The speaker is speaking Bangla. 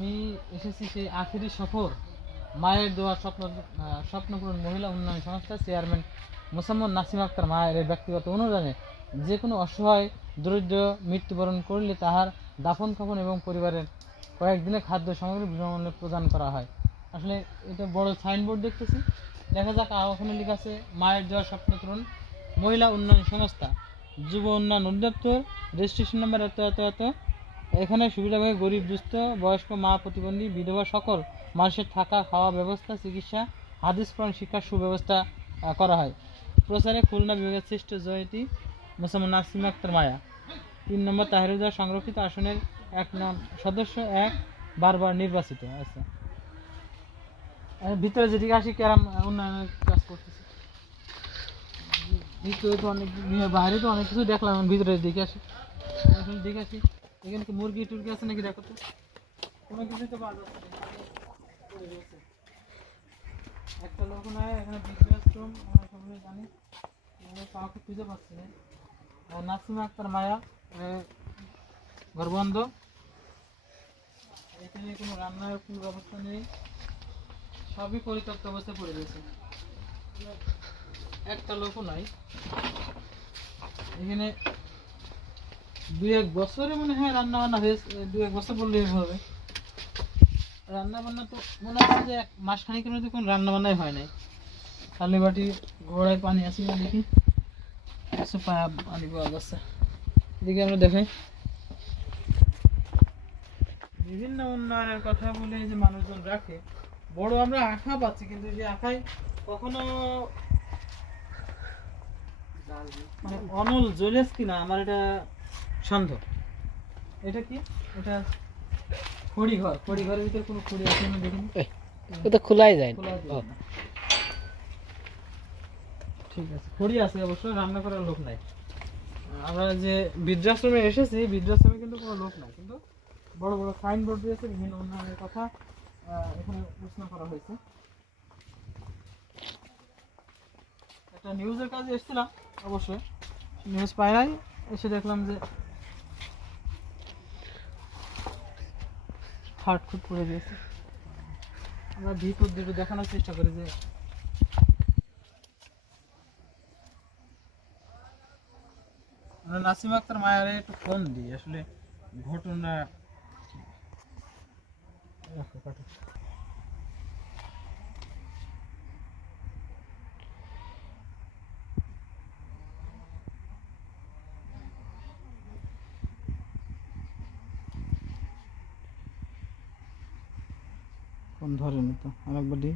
আমি এসেছি সেই আখেরি সফর মায়ের দোয়া স্বপ্নপূরণ মহিলা উন্নয়ন সংস্থার চেয়ারম্যান মোসাম্মদ নাসিমা আক্তার মায়ের এই ব্যক্তিগত অনুদানে যে কোনো অসহায় দরিদ্র মৃত্যুবরণ করলে তাহার দাফন কাফন এবং পরিবারের কয়েকদিনের খাদ্য সামগ্রী বিনামূল্যে প্রদান করা হয়। আসলে এটা বড় সাইনবোর্ড দেখতেছি, দেখা যাক ওখানে লেখা আছে মায়ের দোয়া স্বপ্নপূরণ মহিলা উন্নয়ন সংস্থা, যুব উন্নয়ন অধিদপ্তর, রেজিস্ট্রেশন নাম্বার এত এত এত। এখানে সুবিধাভোগী গরিব দুস্থ বয়স্ক মা প্রতিবন্ধী বিধবা সকল মানুষের থাকা খাওয়া ব্যবস্থা চিকিৎসা হাদিস কোরআন শিক্ষার সুব্যবস্থা করা হয়। প্রচারে খুলনা বিভাগের শ্রেষ্ঠ জয়টি মোসাম্মদ নাসিমা আক্তার মায়া, 3 নম্বর তাহিরুদ্দার সংরক্ষিত আসনের 1 নং সদস্য 1 বারবার নির্বাচিত। আচ্ছা, ভিতরে যেদিকে আসি ক্যারাম উন্নয়নের কাজ করতেছে, ভিতরে তো অনেক বাইরে তো অনেক কিছু দেখলাম, ভিতরে দেখে আসি দেখে আসি। এখানে কি মুরগি টুরগি আছে নাকি দেখো তো, কোনো কিছু তো পাওয়া যাচ্ছে না। একটা লোক নয় এখানে বৃদ্ধাশ্রম, আমরা সবাই জানি, কাউকে খুঁজে পাচ্ছি না। নাসিমা আক্তার মায়া ঘর বন্ধ, এখানে কোনো রান্নার কোনো ব্যবস্থা নেই, সবই পরিত্যক্ত অবস্থায় পড়ে রয়েছে, একটা লোকও নাই এখানে। 2-1 বছরে মনে হয় রান্না বান্না হয়েছে, 2-1 বছর বললেই হবে। রান্না বান্না তো মনে হচ্ছে যে 1 মাস খানিকের মধ্যে কোনো রান্না বান্নাই হয় নাই। খালি বাটি ঘোড়ায় পানি আছে না দেখি, কিছু পানি পাওয়া যাচ্ছে। এদিকে আমরা দেখাই বিভিন্ন উন্নয়নের কথা বলে যে মানুষজন রাখে, বড় আমরা আশা পাচ্ছি, কিন্তু যে আশায় কখনো মানে অনল জ্বলেস কিনা আমার এটা সন্দেহ। এটা কি? এটা খড়ি ঘর, খড়ি ঘরের ভিতরে কোনো খড়ি আছে না দেখিনি, এটা খোলাই যায় না। ঠিক আছে, খড়ি আছে অবশ্য, রান্না করার লোক নাই। আমরা যে বৃদ্ধাশ্রমে এসেছি, বৃদ্ধাশ্রমে কিন্তু কোনো লোক নাই, কিন্তু বড় বড় সাইনবোর্ড দিয়েছে বিভিন্ন উন্নয়নের কথা এখানে ঘোষণা করা হয়েছে। একটা নিউজের কাজে এসেছিলাম, অবশ্যই নিউজ পাই নাই, এসে দেখলাম যে হার্টফুট পড়ে দিয়েছে। আমরা ভিতর দিকে দেখানোর চেষ্টা করি যে নাসিমা আক্তার মায়ের একটু ফোন দিই, আসলে ঘটনা ফোন ধরেনি তো, আরেকবার দিই।